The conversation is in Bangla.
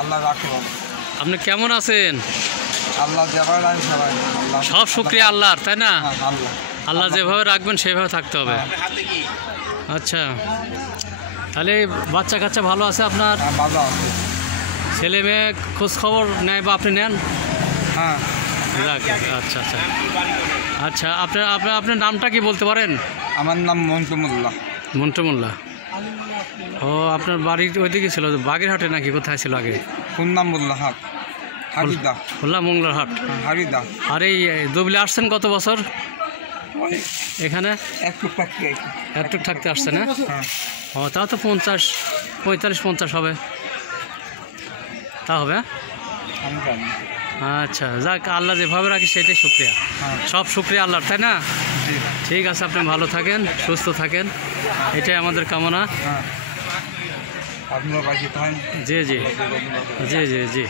আল্লাহ রাখো। আপনি কেমন আছেন? আল্লাহ যেভাবে রাখেন সবাই সব শুকরিয়া আল্লাহর, তাই না? আল্লাহ আল্লাহ যেভাবে রাখবেন সেভাবে থাকতে হবে। আচ্ছা, তাহলে বাচ্চা কাচ্চা ভালো আছে আপনার? ভালো আছে। ছেলে মেয়ে খোঁজ খবর নেয় বা আপনি নেন? হ্যাঁ। আচ্ছা আচ্ছা আচ্ছা, আপনার আপনার আপনার নামটা কি বলতে পারেন? আমার নাম মন্টু মোল্লা। মন্টু মোল্লা। ও, আপনার বাড়ি ওইদিকে ছিল, বাগেরহাটে নাকি কোথায় ছিল আগে? কোন নাম বললা? হাট হাবিদা। হোল্লা মংলার হাট, হাবিদা। আর এই দুবলে আসছেন কত বছর এখানে? একটু থাকতে একটু থাকতে আসছেন? হ্যাঁ। ও, তাও তো 45-50 হবে, তা হবে। আমি জানি। আচ্ছা, যাক, আল্লাহ যেভাবে রাখি সেটাই শুক্রিয়া। সব শুক্রিয়া আল্লাহর, তাই না? ঠিক আছে, আপনি ভালো থাকেন, সুস্থ থাকেন, এটাই আমাদের কামনা। হ্যাঁ, আপনার বাকি থাকেন। জি জি জি জি জি।